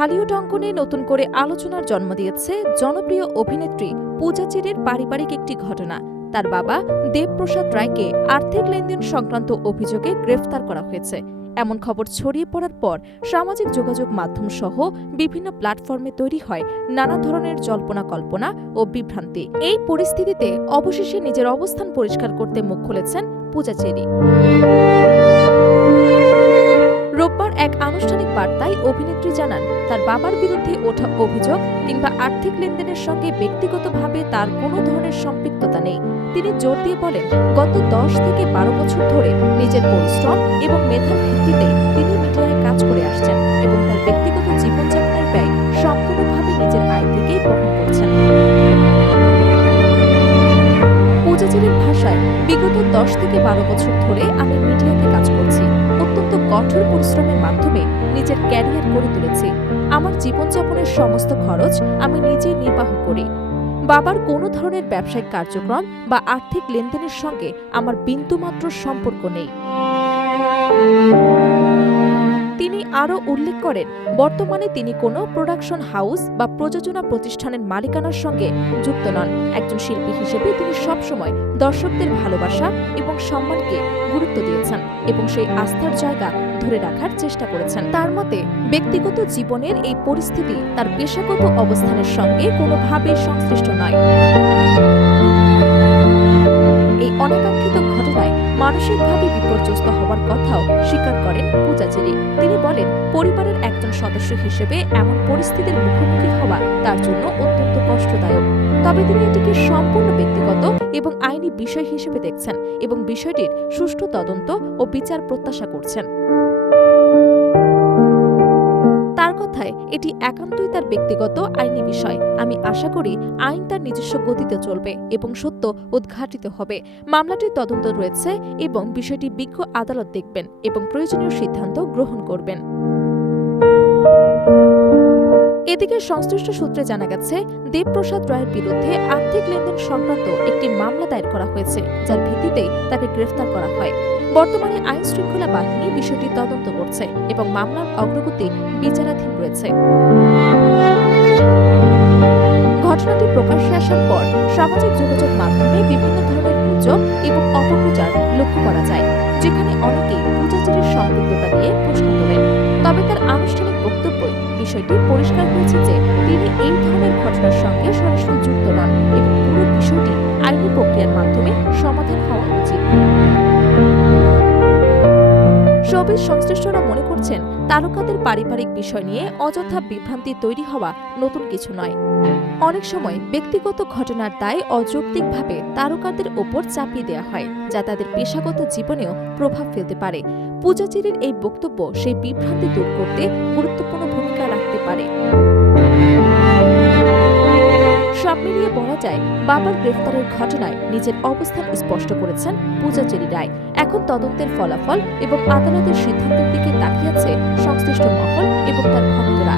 ঢালিউড অঙ্গনে নতুন করে আলোচনার জন্ম দিয়েছে জনপ্রিয় অভিনেত্রী পূজা চেরির পারিবারিক একটি ঘটনা। তার বাবা দেবপ্রসাদ রায়কে আর্থিক লেনদেন সংক্রান্ত অভিযোগে গ্রেফতার করা হয়েছে। এমন খবর ছড়িয়ে পড়ার পর সামাজিক যোগাযোগ মাধ্যম সহ বিভিন্ন প্ল্যাটফর্মে তৈরি হয় নানা ধরনের জল্পনা কল্পনা ও বিভ্রান্তি। এই পরিস্থিতিতে অবশেষে নিজের অবস্থান পরিষ্কার করতে মুখ খুলেছেন পূজা চেরি। রোববার এক আনুষ্ঠানিক বার্তায় অভিনেত্রী জানান, তার বাবার বিরুদ্ধে ওঠা অভিযোগ কিংবা আর্থিক লেনদেনের সঙ্গে ব্যক্তিগতভাবে তার কোনো ধরনের সম্পৃক্ততা নেই। তিনি জোর দিয়ে বলেন, গত 10 থেকে 12 বছর ধরে নিজের পরিশ্রম এবং মেধার ভিত্তিতে তিনি মিডিয়ায় কাজ করে আসছেন এবং তার ব্যক্তিগত জীবনযাপনের ব্যয় সম্পূর্ণভাবে নিজের আয় থেকেই বহন করছেন। পূজা চেরির ভাষায়, বিগত 10 থেকে 12 বছর ধরে আমি মিডিয়াতে কাজ করছি। অত্যন্ত কঠোর পরিশ্রমের মাধ্যমে নিজের ক্যারিয়ার গড়ে তুলেছি। আমার জীবনযাপনের সমস্ত খরচ আমি নিজেই নির্বাহ করি। বাবার কোনো ধরনের ব্যবসায়িক কার্যক্রম বা আর্থিক লেনদেনের সঙ্গে আমার বিন্দুমাত্র সম্পর্ক নেই। তিনি আরও উল্লেখ করেন, বর্তমানে তিনি কোনো প্রোডাকশন হাউস বা প্রযোজনা প্রতিষ্ঠানের মালিকানার সঙ্গে যুক্ত নন। একজন শিল্পী হিসেবে তিনি সবসময় দর্শকদের ভালোবাসা এবং সম্মানকে গুরুত্ব দিয়েছেন এবং সেই আস্থার জায়গা ধরে রাখার চেষ্টা করেছেন। তার মতে, ব্যক্তিগত জীবনের এই পরিস্থিতি তার পেশাগত অবস্থানের সঙ্গে কোনোভাবেই সংশ্লিষ্ট নয়। এই অনাকাঙ্ক্ষিত ঘটনায় মানসিকভাবে বিপর্যস্ত হওয়ার কথাও স্বীকার করেন পূজা চেরি। তিনি বলেন, পরিবারের একজন সদস্য হিসেবে এমন পরিস্থিতির মুখোমুখি হওয়া তার জন্য অত্যন্ত কষ্টদায়ক। তবে তিনি এটিকে সম্পূর্ণ ব্যক্তিগত এবং আইনি বিষয় হিসেবে দেখছেন এবং বিষয়টির সুষ্ঠু তদন্ত ও বিচার প্রত্যাশা করছেন। তার কথায়, এটি একান্তই তার ব্যক্তিগত আইনি বিষয়। আমি আশা করি আইন তার নিজস্ব গতিতে চলবে এবং সত্য উদ্ঘাটিত হবে। মামলাটির তদন্ত রয়েছে এবং বিষয়টি বিজ্ঞ আদালত দেখবেন এবং প্রয়োজনীয় সিদ্ধান্ত গ্রহণ করবেন। এদিকে সংশ্লিষ্ট সূত্রে জানা গেছে, দেবপ্রসাদ রায়ের বিরুদ্ধে আর্থিক লেনদেন সংক্রান্ত একটি মামলা দায়ের করা হয়েছে, যার ভিত্তিতেই তাকে গ্রেফতার করা হয়। বর্তমানে আইন শৃঙ্খলা বাহিনী বিষয়টি তদন্ত করছে এবং মামলার অগ্রগতি বিচারাধীন রয়েছে। ঘটনাটি প্রকাশ্যে আসার পর সামাজিক যোগাযোগ মাধ্যমে বিভিন্ন ধরনের গুজব এবং অপপ্রচার লক্ষ্য করা যায়, যেখানে অনেকেই পূজা চেরির সম্পৃক্ততা নিয়ে প্রশ্ন তোলেন। তবে তার আনুষ্ঠানিক বক্তব্যে বিষয়টি পরিষ্কার হয়েছে যে তিনি এই ধরনের ঘটনার সঙ্গে সরাসরি যুক্ত নন এবং পুরো বিষয়টি আইনি প্রক্রিয়ার মাধ্যমে সমাধান হওয়া উচিত। শোবিজ সংশ্লিষ্টরা মনে করছেন, তারকাদের পারিবারিক বিষয় নিয়ে অযথা বিভ্রান্তি তৈরি হওয়া নতুন কিছু নয়। অনেক সময় ব্যক্তিগত ঘটনার দায় অযৌক্তিকভাবে তারকাদের ওপর চাপিয়ে দেওয়া হয়, যা তাদের পেশাগত জীবনেও প্রভাব ফেলতে পারে। পূজা চেরির এই বক্তব্য সেই বিভ্রান্তি দূর করতে গুরুত্বপূর্ণ ভূমিকা রাখতে পারে। সব মিলিয়ে বলা যায়, বাবার গ্রেফতারের ঘটনায় নিজের অবস্থান স্পষ্ট করেছেন পূজা চেরি রায়। এখন তদন্তের ফলাফল এবং আদালতের সিদ্ধান্তের দিকে তাকিয়ে আছে সংশ্লিষ্ট মহল এবং তার ভক্তরা।